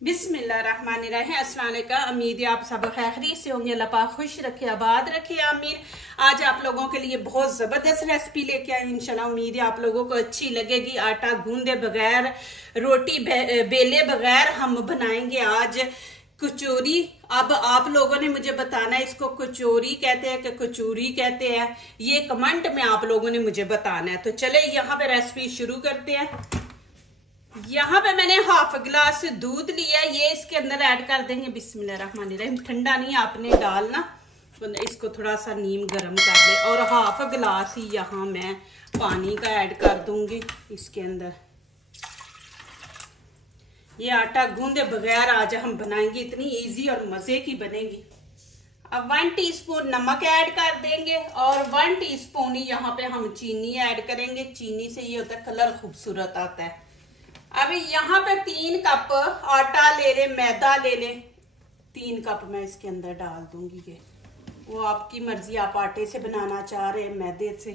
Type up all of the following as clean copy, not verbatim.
बिस्मिल्लाहिर्रहमानिर्रहीम। अस्सलाम वालेकुम। उम्मीद है आप सब खैरियत से होंगे। अल्लाह पाक खुश रखे, आबाद रखे, आमीन। आज आप लोगों के लिए बहुत ज़बरदस्त रेसिपी लेके आई इंशाल्लाह। उम्मीद है आप लोगों को अच्छी लगेगी। आटा गूंदे बगैर, रोटी बेले बगैर हम बनाएंगे आज कचौरी। अब आप लोगों ने मुझे बताना है इसको कचौरी कहते हैं कि कचौरी कहते हैं, ये कमेंट में आप लोगों ने मुझे बताना है। तो चले यहाँ पे रेसिपी शुरू करते हैं। यहाँ पे मैंने हाफ गिलास दूध लिया, ये इसके अंदर ऐड कर देंगे। बिस्मिल्लाहिर्रहमानिर्रहीम। ठंडा नहीं आपने डालना, इसको थोड़ा सा नीम गर्म कर ले। और हाफ गिलास ही यहाँ मैं पानी का ऐड कर दूंगी इसके अंदर। ये आटा गूंदे बगैर आज हम बनाएंगे, इतनी इजी और मजे की बनेगी। अब 1 टीस्पून नमक ऐड कर देंगे और 1 टीस्पून ही यहाँ पे हम चीनी ऐड करेंगे। चीनी से ये होता है कलर खूबसूरत आता है। अब यहाँ पे 3 कप आटा ले ले, मैदा ले ले, 3 कप मैं इसके अंदर डाल दूंगी। ये वो आपकी मर्जी, आप आटे से बनाना चाह रहे हैं मैदे से।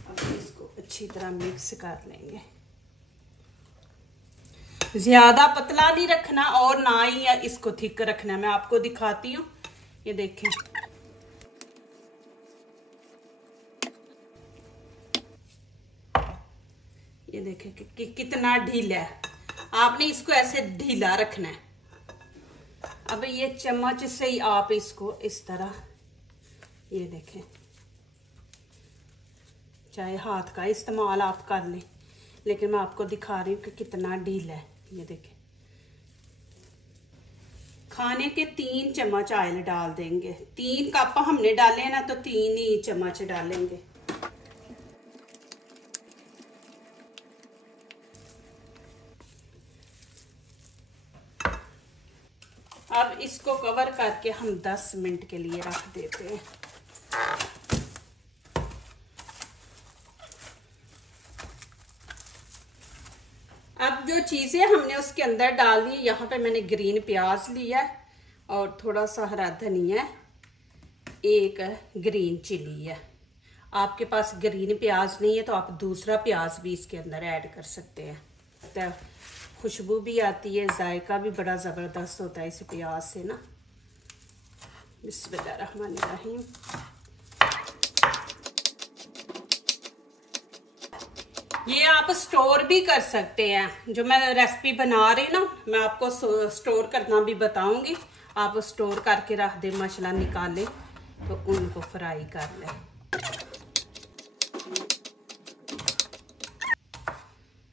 अब इसको अच्छी तरह मिक्स कर लेंगे। ज्यादा पतला नहीं रखना और ना ही इसको थिक रखना। मैं आपको दिखाती हूँ, ये देखें। ये देखें कि कितना ढीला है। आपने इसको ऐसे ढीला रखना है। अब ये चम्मच से ही आप इसको इस तरह, ये देखें, चाहे हाथ का इस्तेमाल आप कर लें, लेकिन मैं आपको दिखा रही हूँ कि कितना ढीला है। ये देखें। खाने के 3 चम्मच ऑयल डाल देंगे। 3 कप हमने डाले ना, तो 3 ही चम्मच डालेंगे। अब इसको कवर करके हम 10 मिनट के लिए रख देते हैं। अब जो चीजें हमने उसके अंदर डाल दी, यहाँ पे मैंने ग्रीन प्याज लिया है और थोड़ा सा हरा धनिया, 1 ग्रीन चिली है। आपके पास ग्रीन प्याज नहीं है तो आप दूसरा प्याज भी इसके अंदर ऐड कर सकते हैं। तो खुशबू भी आती है, जायका भी बड़ा ज़बरदस्त होता है इस प्याज से ना। बिस्मिल्लाहिर्रहमानिर्रहीम। ये आप स्टोर भी कर सकते हैं। जो मैं रेसिपी बना रही ना, मैं आपको स्टोर करना भी बताऊंगी। आप स्टोर करके रख दे, मसाला निकाले तो उनको फ्राई कर लें।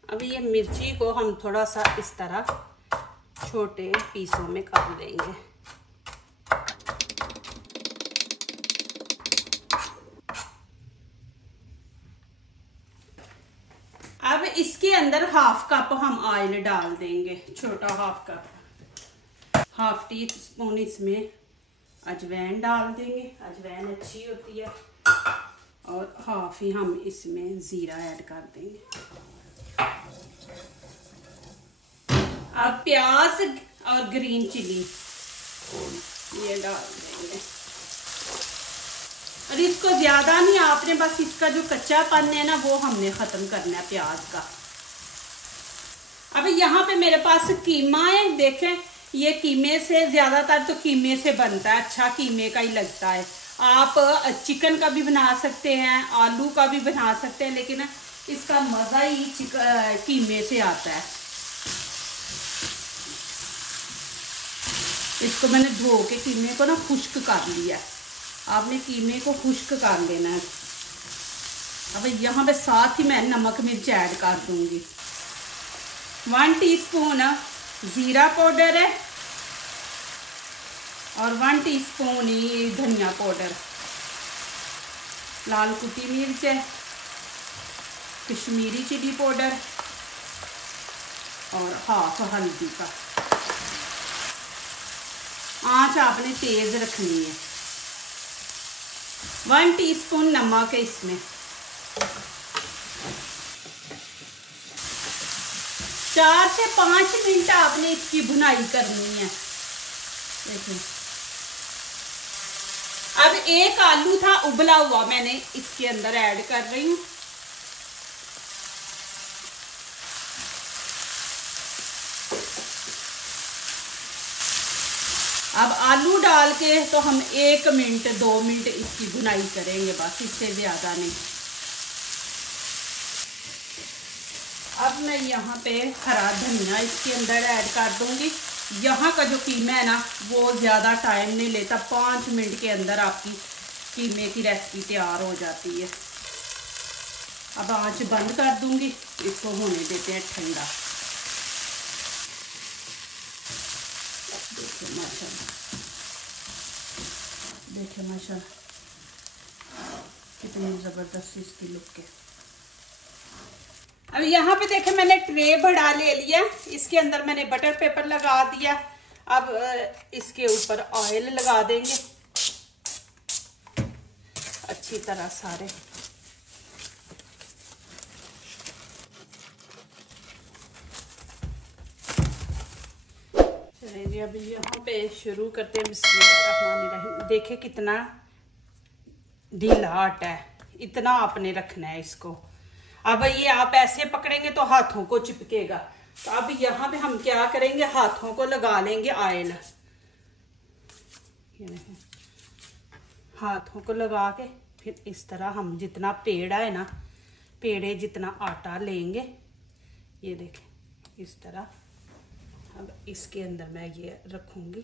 अब ये मिर्ची को हम थोड़ा सा इस तरह छोटे पीसों में काट लेंगे। अब इसके अंदर हाफ कप हम ऑयल डाल देंगे, छोटा half cup. Half tea spoon इसमें अजवाइन डाल देंगे, अजवाइन अच्छी होती है। और हाफ ही हम इसमें जीरा ऐड कर देंगे। अब प्याज और ग्रीन चिली ये डाल देंगे। और इसको ज्यादा नहीं, आपने बस इसका जो कच्चापन है ना, वो हमने खत्म करना है प्याज का। अब यहाँ पे मेरे पास कीमा है, देखें। ये कीमे से, ज्यादातर तो कीमे से बनता है, अच्छा कीमे का ही लगता है। आप चिकन का भी बना सकते हैं, आलू का भी बना सकते हैं, लेकिन इसका मजा ही कीमे से आता है। इसको मैंने धो के कीमे को ना खुश्क कर लिया। आपने कीमे को खुश्क कर लेना है। अब यहाँ पे साथ ही मैं नमक मिर्च ऐड कर दूंगी। 1 टीस्पून जीरा पाउडर है और 1 टीस्पून ही धनिया पाउडर। लाल कुटी मिर्च है, कश्मीरी चिली पाउडर और हाफ हल्दी का। आंच आपने तेज रखनी है। 1 टीस्पून नमक है इसमें। 4 से 5 मिनट आपने इसकी भुनाई करनी है। देखिए, अब 1 आलू था उबला हुआ, मैंने इसके अंदर ऐड कर रही हूँ। अब आलू डाल के तो हम 1 मिनट 2 मिनट इसकी भुनाई करेंगे, बस इससे ज़्यादा नहीं। अब मैं यहाँ पे हरा धनिया इसके अंदर ऐड कर दूंगी। यहाँ का जो कीमा है ना वो ज़्यादा टाइम नहीं लेता, 5 मिनट के अंदर आपकी कीमे की रेसिपी तैयार हो जाती है। अब आंच बंद कर दूंगी, इसको होने देते हैं ठंडा। देखिए माशाल्लाह, देखिए माशाल्लाह कितनी ज़बरदस्त इसकी लुक है। अब यहाँ पे देखे मैंने ट्रे बड़ा ले लिया, इसके अंदर मैंने बटर पेपर लगा दिया। अब इसके ऊपर ऑयल लगा देंगे अच्छी तरह सारे। चलिए जी अब यहाँ पे शुरू करते हैं। बिस्मिल्लाहिर्रहमानिर्रहीम। देखे कितना ढीला आटा है, इतना आपने रखना है इसको। अब ये आप ऐसे पकड़ेंगे तो हाथों को चिपकेगा, तो अब यहाँ पे हम क्या करेंगे, हाथों को लगा लेंगे ऑयल। हाथों को लगा के फिर इस तरह हम जितना पेड़ा है ना, पेड़े जितना आटा लेंगे, ये देखें इस तरह। अब इसके अंदर मैं ये रखूंगी,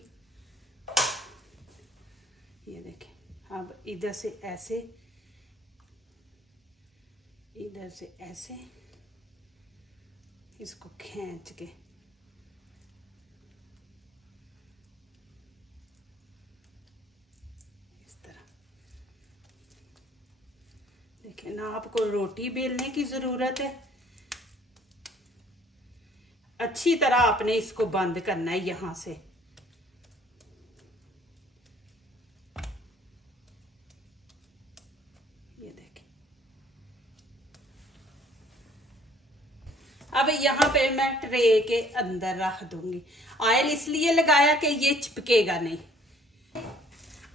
ये देखें। अब इधर से ऐसे, इधर से ऐसे इसको खींच के इस तरह। देखें ना, आपको रोटी बेलने की जरूरत है, अच्छी तरह आपने इसको बंद करना है यहां से। ये देखें। अब यहाँ पे मैं ट्रे के अंदर रख दूंगी। ऑयल इसलिए लगाया कि ये चिपकेगा नहीं।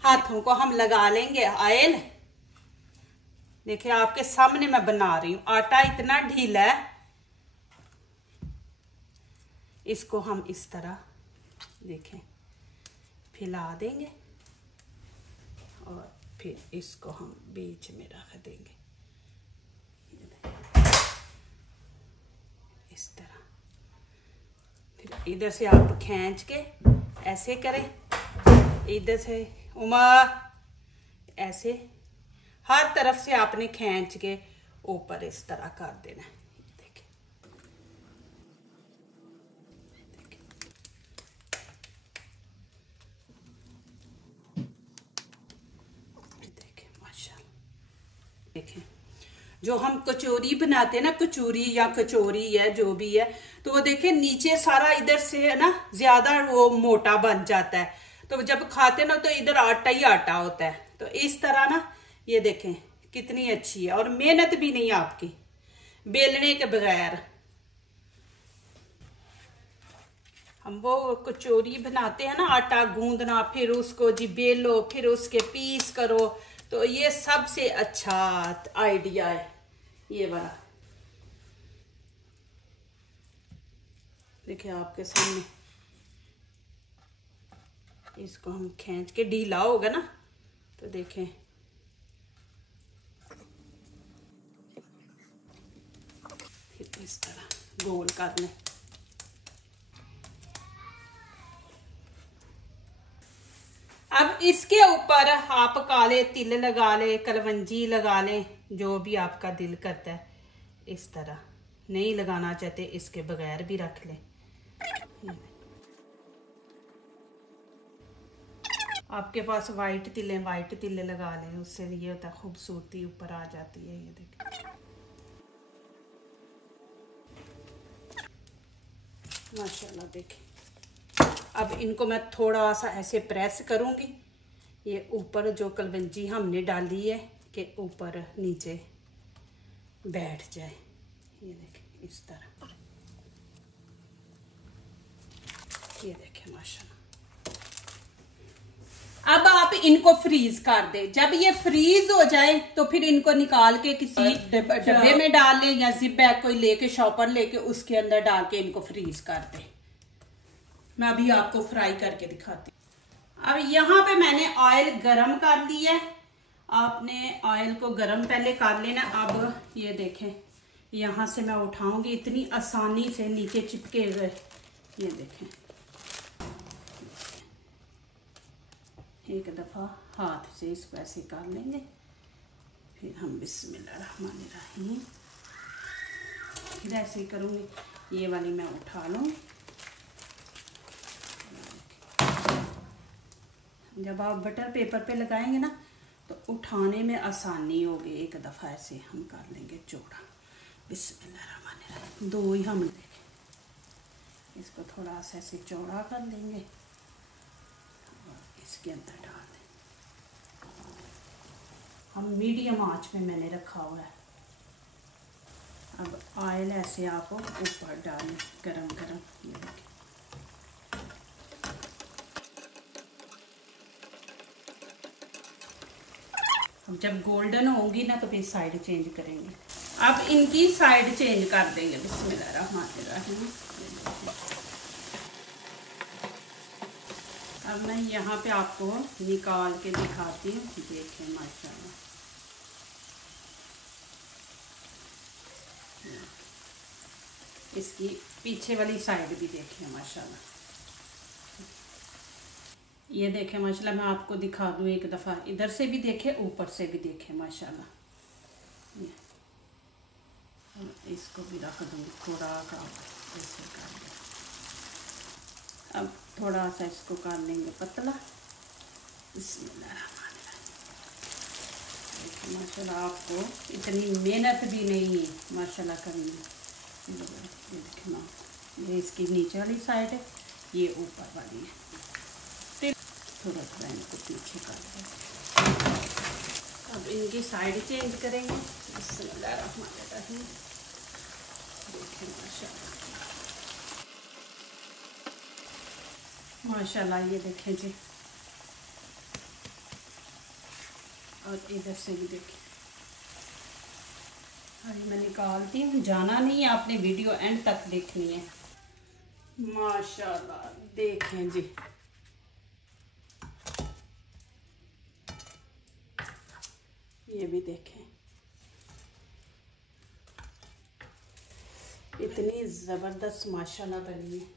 हाथों को हम लगा लेंगे ऑयल। देखिए आपके सामने मैं बना रही हूँ, आटा इतना ढीला है, इसको हम इस तरह देखें फैला देंगे और फिर इसको हम बीच में रख देंगे इस तरह। फिर इधर से आप खींच के ऐसे करें, इधर से ऐसे हर तरफ से आपने खींच के ऊपर इस तरह कर देना है। देखें जो हम कचौरी बनाते हैं ना, कचौरी या कचौरी है जो भी है, तो वो देखें नीचे सारा इधर से है ना ज्यादा वो मोटा बन जाता है, तो जब खाते ना तो इधर आटा ही आटा होता है। तो इस तरह ना ये देखें कितनी अच्छी है, और मेहनत भी नहीं आपकी बेलने के बगैर। हम वो कचौरी बनाते हैं ना, आटा गूंदना, फिर उसको जी बेलो, फिर उसके पीस करो, तो ये सबसे अच्छा आइडिया है ये वाला। देखिए आपके सामने इसको हम खींच के, ढीला होगा ना तो देखें फिर इस तरह गोल कर लें। अब इसके ऊपर आप काले तिल लगा ले, कलवंजी लगा ले, जो भी आपका दिल करता है। इस तरह नहीं लगाना चाहते इसके बगैर भी रख ले। आपके पास वाइट तिल लगा लें, उससे ये होता है खूबसूरती ऊपर आ जाती है। ये देखिए माशाल्लाह। देखिए अब इनको मैं थोड़ा सा ऐसे प्रेस करूंगी, ये ऊपर जो कलवंजी हमने डाली है कि ऊपर नीचे बैठ जाए। ये देखें इस तरह, ये देखें माशाल्लाह। अब आप इनको फ्रीज कर दें। जब ये फ्रीज हो जाए तो फिर इनको निकाल के किसी डब्बे में डाल लें, या जिप बैग कोई लेके, शॉपर लेके उसके अंदर डाल के इनको फ्रीज कर दें। मैं अभी आपको फ्राई करके दिखाती हूँ। अब यहाँ पे मैंने ऑयल गरम कर लिया है। आपने ऑयल को गरम पहले कर लेना। अब ये देखें, यहाँ से मैं उठाऊंगी, इतनी आसानी से नीचे चिपके हुए। ये देखें, एक दफ़ा हाथ से इसको ऐसे कर लेंगे, फिर हम बिस्मिल्लाहिर्रहमानिर्रहीम, फिर ऐसे ही करूँगी। ये वाली मैं उठा लूँ। जब आप बटर पेपर पे लगाएंगे ना तो उठाने में आसानी होगी। एक दफ़ा ऐसे हम कर लेंगे चौड़ा। बिस्मिल्लाहिर्रहमानिर्रहीम, 2 ही हम देखें। इसको थोड़ा सा ऐसे चौड़ा कर लेंगे और इसके अंदर डाल दें। हम मीडियम आंच में मैंने रखा हुआ है। अब ऑयल ऐसे आप ऊपर डालें गरम गरम। ये देखें, अब जब गोल्डन होंगी ना तो फिर साइड चेंज करेंगे। अब इनकी साइड चेंज कर देंगे। बिस्मिल्लाहिर्रहमानिर्रहीम। अब मैं यहाँ पे आपको निकाल के दिखाती हूँ। देखें माशाल्लाह, इसकी पीछे वाली साइड भी देखें माशाल्लाह। ये देखें माशाल्लाह, मैं आपको दिखा दूँ एक दफ़ा। इधर से भी देखें, ऊपर से भी देखें माशाल्लाह। इसको भी रख दूँ थोड़ा का ऐसे कर दें। अब थोड़ा सा इसको कर लेंगे पतला। बिस्मिल्लाहिर्रहमानिर्रहीम। देखिए माशाल्लाह, आपको इतनी मेहनत भी नहीं है माशाल्लाह करनी। ये देखें ना, ये इसकी नीचे वाली साइड है, ये ऊपर वाली है। थोड़ा थोड़ा इनको पीछे कर दें। अब इनकी साइड चेंज करेंगे। बिस्मिल्लाहिर्रहमानिर्रहीम। देखें माशाल्लाह, ये देखें जी। और इधर से भी देखें। अभी मैं निकालती हूँ, जाना नहीं है, आपने वीडियो एंड तक देखनी है। माशाल्लाह देखें जी, ये भी देखें, इतनी ज़बरदस्त माशाल्लाह बनी है।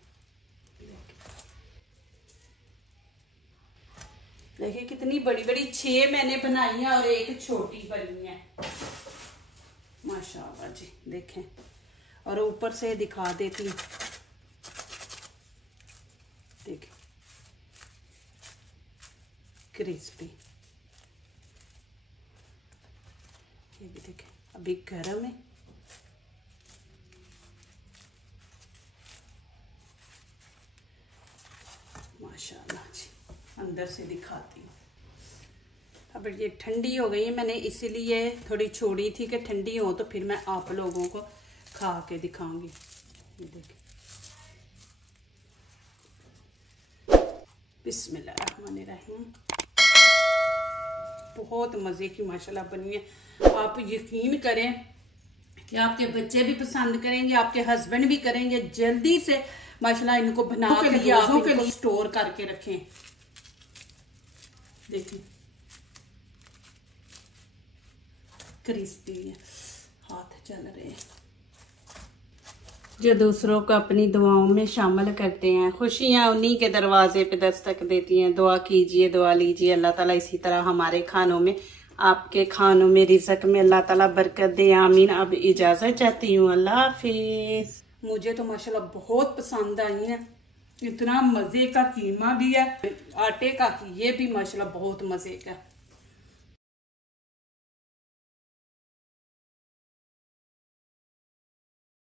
देखिए कितनी बड़ी बड़ी 6 मैंने बनाई है और एक छोटी बनी है माशाल्लाह जी। देखें, और ऊपर से दिखा देती हूँ। देखें क्रिस्पी, ये भी देखें, अभी गर्म है। माशाल्लाह जी, अंदर से दिखाती हूँ। अब ये ठंडी हो गई है, मैंने इसीलिए थोड़ी छोड़ी थी कि ठंडी हो तो फिर मैं आप लोगों को खा के दिखाऊंगी। ये देखें, बिस्मिल्लाहिर्रहमानिर्रहीम। बहुत मज़े की माशाल्लाह बनी है। आप यकीन करें कि आपके बच्चे भी पसंद करेंगे, आपके हस्बैंड भी करेंगे। जल्दी से माशाल्लाह इनको बना के लिए आप इनको स्टोर करके रखें। देखिए क्रिस्पी है, हाथ चल रहे हैं। जो दूसरों को अपनी दुआओं में शामिल करते हैं, खुशियां उन्हीं के दरवाजे पे दस्तक देती हैं। दुआ कीजिए, दुआ लीजिए, अल्लाह ताला इसी तरह हमारे खानों में, आपके खानों में, रिज़्क़ में अल्लाह ताला बरकत दे, आमीन। अब इजाज़त चाहती हूँ, अल्लाह हाफिज़। मुझे तो माशाल्लाह बहुत पसंद आई है। इतना मज़े का कीमा भी है, आटे का, ये भी माशाल्लाह बहुत मज़े का।